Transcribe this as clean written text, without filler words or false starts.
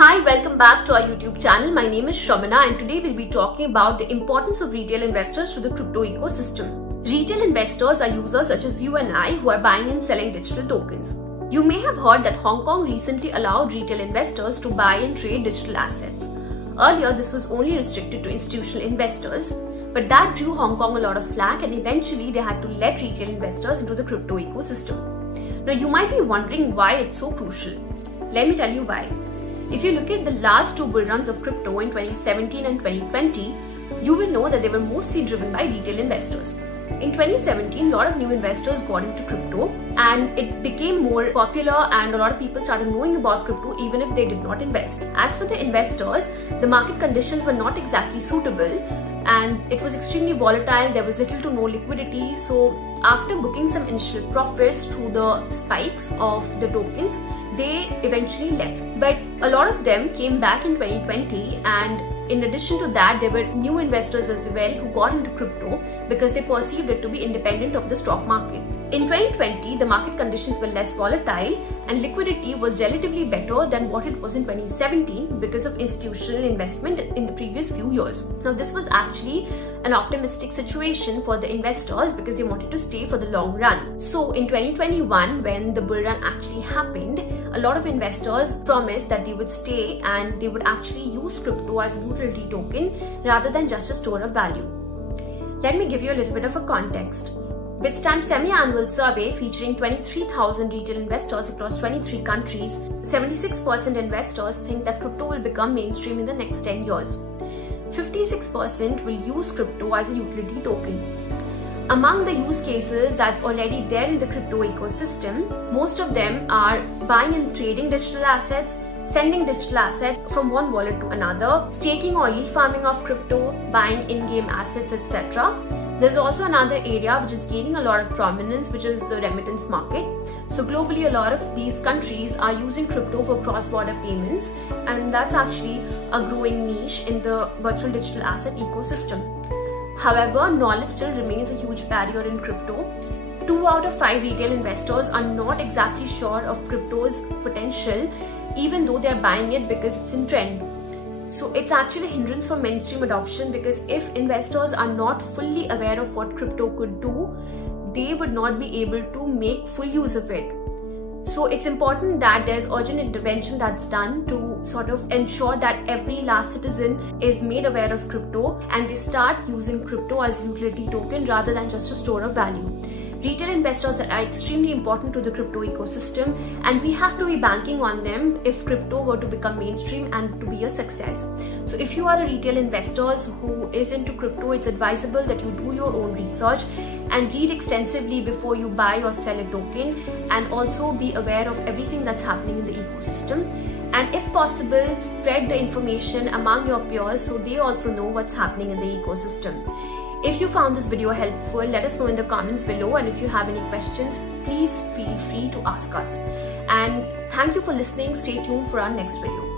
Hi, welcome back to our YouTube channel. My name is Shramana and today we'll be talking about the importance of retail investors to the crypto ecosystem. Retail investors are users such as you and I who are buying and selling digital tokens. You may have heard that Hong Kong recently allowed retail investors to buy and trade digital assets. Earlier, this was only restricted to institutional investors, but that drew Hong Kong a lot of flack and eventually they had to let retail investors into the crypto ecosystem. Now, you might be wondering why it's so crucial. Let me tell you why. If you look at the last two bull runs of crypto in 2017 and 2020, you will know that they were mostly driven by retail investors. In 2017, a lot of new investors got into crypto and it became more popular and a lot of people started knowing about crypto even if they did not invest. As for the investors, the market conditions were not exactly suitable and it was extremely volatile. There was little to no liquidity. So after booking some initial profits through the spikes of the tokens, they eventually left. But a lot of them came back in 2020, and in addition to that, there were new investors as well who got into crypto because they perceived it to be independent of the stock market. In 2020, the market conditions were less volatile and liquidity was relatively better than what it was in 2017 because of institutional investment in the previous few years. Now, this was actually an optimistic situation for the investors because they wanted to stay for the long run. So in 2021, when the bull run actually happened, a lot of investors promised that they would stay and they would actually use crypto as a utility token rather than just a store of value. Let me give you a little bit of a context. Bitstamp semi-annual survey featuring 23,000 retail investors across 23 countries, 76% investors think that crypto will become mainstream in the next 10 years. 56% will use crypto as a utility token. Among the use cases that's already there in the crypto ecosystem, most of them are buying and trading digital assets, sending digital assets from one wallet to another, staking or yield farming of crypto, buying in-game assets, etc. There's also another area which is gaining a lot of prominence, which is the remittance market. So globally, a lot of these countries are using crypto for cross-border payments, and that's actually a growing niche in the virtual digital asset ecosystem. However, knowledge still remains a huge barrier in crypto. 2 out of 5 retail investors are not exactly sure of crypto's potential, even though they're buying it because it's in trend. So it's actually a hindrance for mainstream adoption because if investors are not fully aware of what crypto could do, they would not be able to make full use of it. So it's important that there's urgent intervention that's done to sort of ensure that every last citizen is made aware of crypto and they start using crypto as a utility token rather than just a store of value. Retail investors are extremely important to the crypto ecosystem and we have to be banking on them if crypto were to become mainstream and to be a success. So if you are a retail investor who is into crypto, it's advisable that you do your own research and read extensively before you buy or sell a token, and also be aware of everything that's happening in the ecosystem. And if possible, spread the information among your peers so they also know what's happening in the ecosystem. If you found this video helpful, let us know in the comments below, and if you have any questions, please feel free to ask us. And thank you for listening. Stay tuned for our next video.